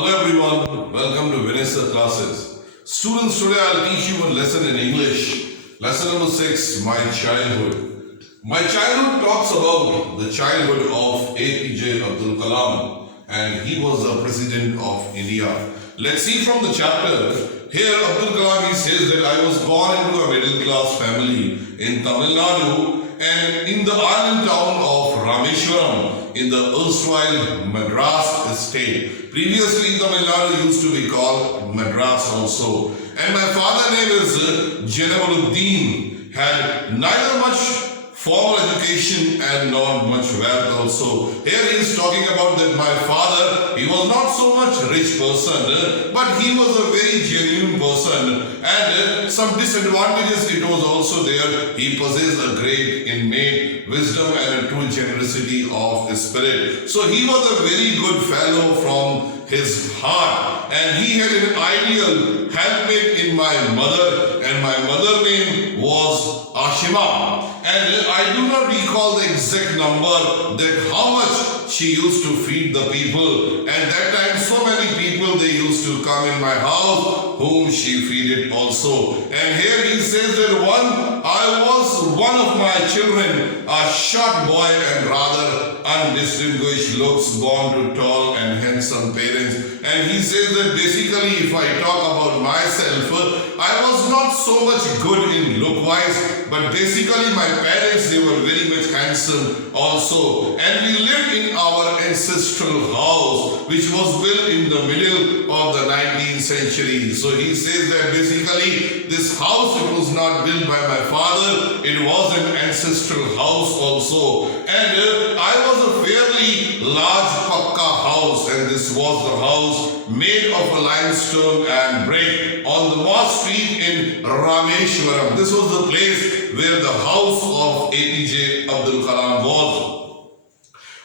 Hello everyone, welcome to Vanessa classes. Students, today I'll teach you one lesson in English. Lesson number 6, My Childhood. My childhood talks about the childhood of APJ Abdul Kalam, and he was the President of India. Let's see from the chapter. Here Abdul Kalam, he says that I was born into a middle class family in Tamil Nadu and in the island town of Rameshwaram in the erstwhile Madras state. Previously, Tamil Nadu used to be called Madras also. And my father's name is Janaluddin, had neither much formal education and not much wealth also. Here he is talking about that my father, he was not so much rich person, but he was a very genuine person, and some disadvantages it was also there. He possessed a great innate wisdom and a true generosity of spirit. So he was a very good fellow from his heart, and he had an ideal helpmate in my mother, and my mother name was Ashima. And I do not recall the exact number that how much she used to feed the people. And that time so many people they used to come in my house whom she feeded also. And here he says that I was one of my children, a short boy and rather undistinguished looks, born to tall and handsome parents. And he says that basically if I talk about myself, I was not so much good in look wise, but basically my parents, they were very much handsome also. And we lived in our ancestral house, which was built in the middle of the 19th century. So he says that basically this house, it was not built by my father, it was an ancestral house also. And I was a fairly large pakka house, and this was the house made of a limestone and brick on the Moss Street in Rameshwaram. This was the place where the house of APJ Abdul Kalam was.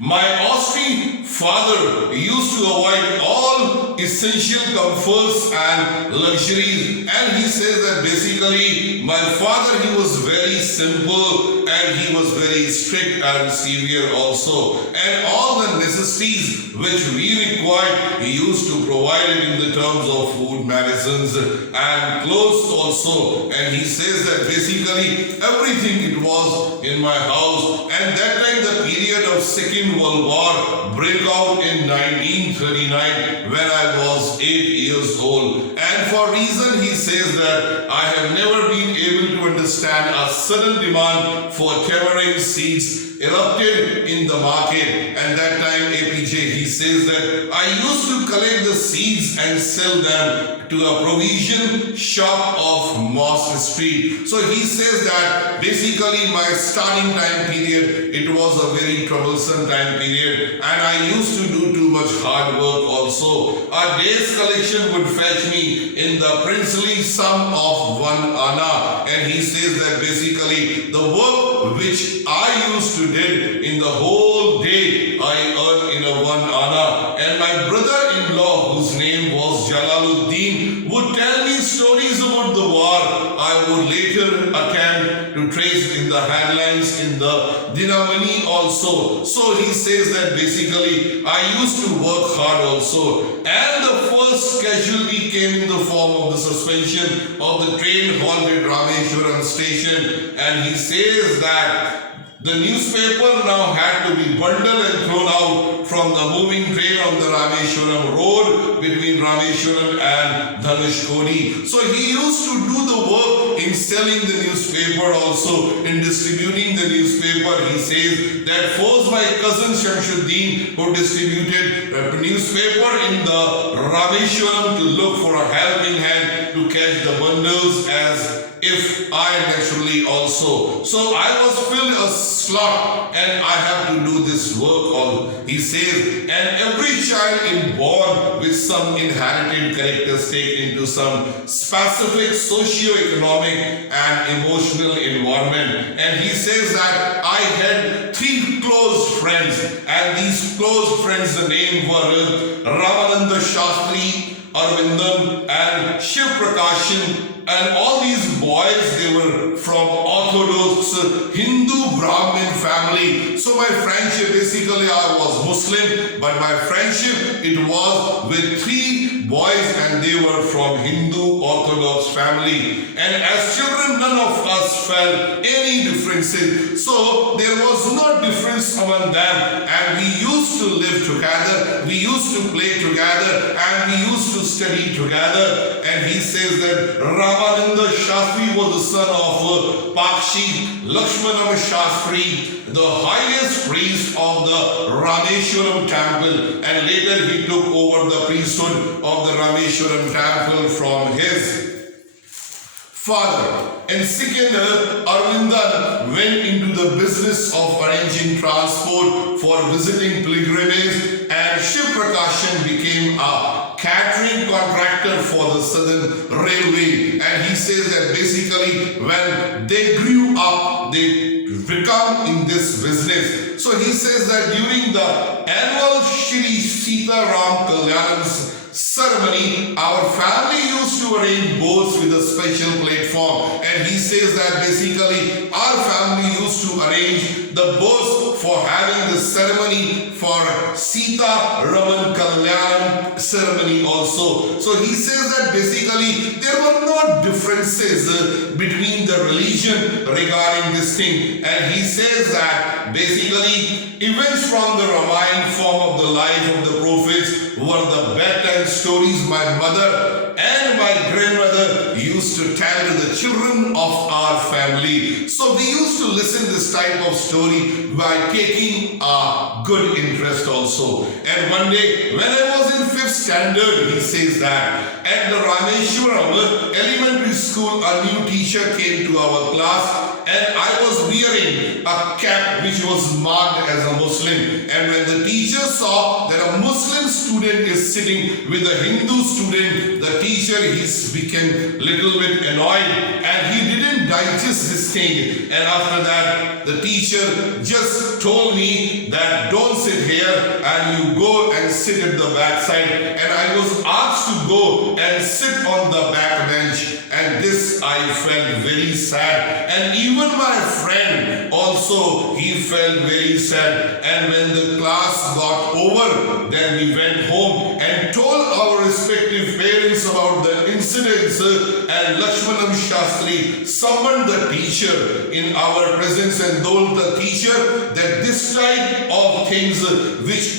My Austrian father used to avoid all essential comforts and luxuries, and he says that basically my father, he was very simple and he was very strict and severe also, and all the necessities which we required he used to provide it in the terms of food, medicines and clothes also. And he says that basically everything it was in my house. And that time the period of Second World War broke out in 1939 when I was 8 years old. And for reason he says that I have never been able to understand a sudden demand for tamarind seeds erupted in the market. And that time APJ, he says that I used to collect the seeds and sell them to a provision shop of Moss Street. So he says that basically my starting time period, it was a very troublesome time period, and I used to do too much hard work also. A day's collection would fetch me in the princely sum of 1 anna, and he says that basically the work which I used to did in the whole day I earned in a 1 anna. And my brother-in-law, whose name was Jalaluddin, would tell me stories about the war. I would later attempt to trace in the headlines in the Dinamani also. So he says that basically I used to work hard also. And the first casualty came in the form of the suspension of the train haunted Rameshwaram station. And he says that the newspaper now had to be bundled and thrown out from the moving train on the Rameshwaram road between Rameshwaram and Dhanushkodi. So he used to do the work in selling the newspaper also, in distributing the newspaper. He says that first my cousin Shamshuddin, who distributed a newspaper in the Rameshwaram to look for a helping hand to catch the bundles, as if I naturally also. So I was filled a slot and I have to do this work all. He says, and every child is born with some inherited characteristic into some specific socio-economic and emotional environment. And he says that I had 3 close friends, and these close friends, the name were Ramananda Shastri, Arvindam and Shiv Prakashan and all these boys, they were from Orthodox Hindu Brahmin family. So my friendship, basically I was Muslim, but my friendship, it was with 3 boys, and they were from Hindu Orthodox family. And as children, none of us felt any differences. So there was no difference among them, and we used to live together, we used to play together, and we used to study together. And he says that Ramananda Shastri was the son of Pakshi Lakshmanam Shastri, the highest priest of the Rameshwaram temple, and later he took over the priesthood of the Rameshwaram temple from his father. And second, Arvindan went into the business of arranging transport for visiting pilgrimages, and Shiv Prakashan became a catering contractor for the Southern Railway. And he says that basically when they grew up, they become in this business. So he says that during the annual Shri Sita Ram Kalyanam ceremony, our family used to arrange boats with a special platform. And he says that basically our family used to arrange the boats for having the ceremony for Sita Raman Kalyan ceremony also. So he says that basically there were no differences between the religion regarding this thing. And he says that basically events from the Ramayana form of the life of the prophets were the bedtime stories my mother and my grandmother used to tell to the children of our family. So we used to listen this type of story by taking a good interest also. And one day when I was in 5th standard, he says that at the Rameshwaram elementary school, a new teacher came to our class, and I was wearing a cap which was marked as a Muslim. And when the teacher saw that a Muslim student is sitting with a Hindu student, the teacher, he became little bit annoyed, and he didn't digest this thing. And after that, the teacher just told me that don't sit here, and you go and sit at the back side. And I was asked to go and sit on the back bench, and this I felt very sad. And even my friend also, he felt very sad. And when the class got over, then we went home and told our respective parents about the incidents, and Lakshmanam Shastri summoned the teacher in our presence and told the teacher that this type of things which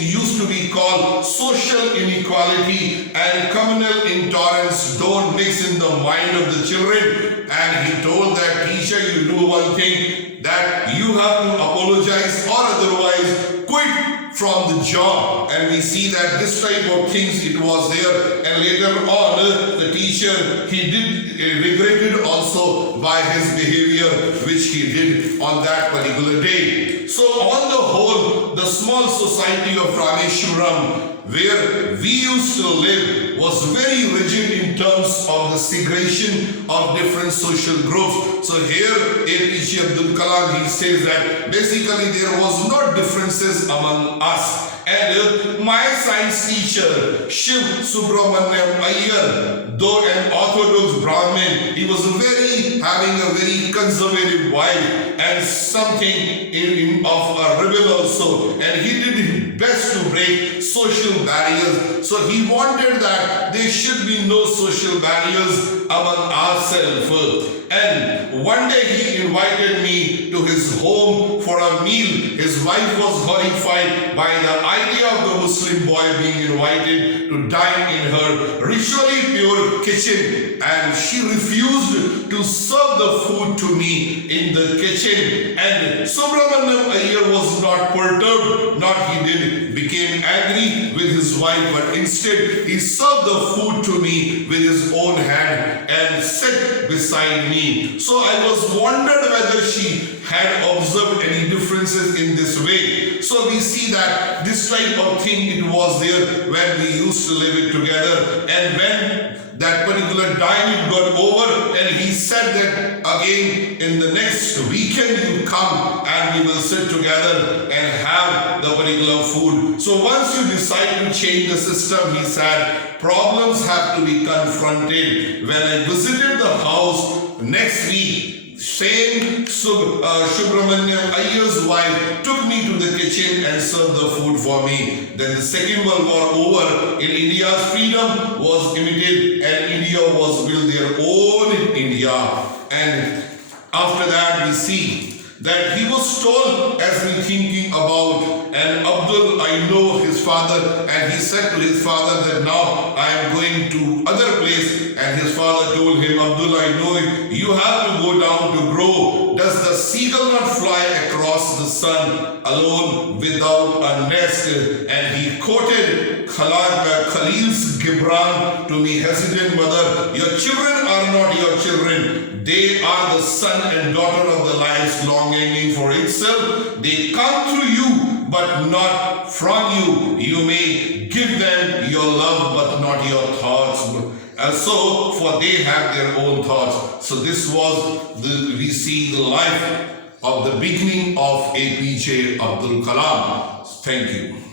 used to be called social inequality and communal intolerance don't mix in the mind of the children. And he told that teacher, you do one thing, that you have to apologize or otherwise quit from the job. And we see that this type of things it was there. And later on, the teacher, he did regretted also by his behavior which he did on that particular day. So on the whole, the small society of Rameshwaram, where we used to live, was very rigid in terms of the segregation of different social groups. So here APJ Abdul Kalam, he says that basically there was no differences among us. And my science teacher, Shiv Subramanyam Iyer, though an Orthodox Brahmin, he was having a very conservative vibe and something of a rebel also. And he did his best to break social barriers. So he wanted that there should be no social barriers among ourselves. And one day he invited me to his home for a meal. His wife was horrified by the idea of the Muslim boy being invited to dine in her ritually pure kitchen, and she refused to serve the food to me in the kitchen. And Subramanyam Iyer was not perturbed, not he did became angry with his wife, but instead he served the food to me with his own hand and sat beside me. So I was wondered whether she had observed any differences in this way. So we see that this type of thing it was there when we used to live it together. And when that particular time it got over, and he said that again in the next weekend you come and we will sit together and have the particular food. So once you decide to change the system, he said, problems have to be confronted. When I visited the house next week, same Subramaniam Iyer's wife took me to the kitchen and served the food for me. Then the Second World War over, in India's freedom was imitated and India was built their own India. And after that we see that he was told as we thinking about, and Abdul, I know his father, and he said to his father that now I am going to other place, and his father told him, Abdul, I know it, you have to go down to grow. Does the seagull not fly across the sun alone without a nest? And he quoted Khalil's Gibran to me, hesitant mother, your children are not your children. They are the son and daughter of the life's longing for itself. They come through you, but not from you. You may give them your love, but not your thoughts. And so, for they have their own thoughts. So this was, we see the life of the beginning of APJ Abdul Kalam. Thank you.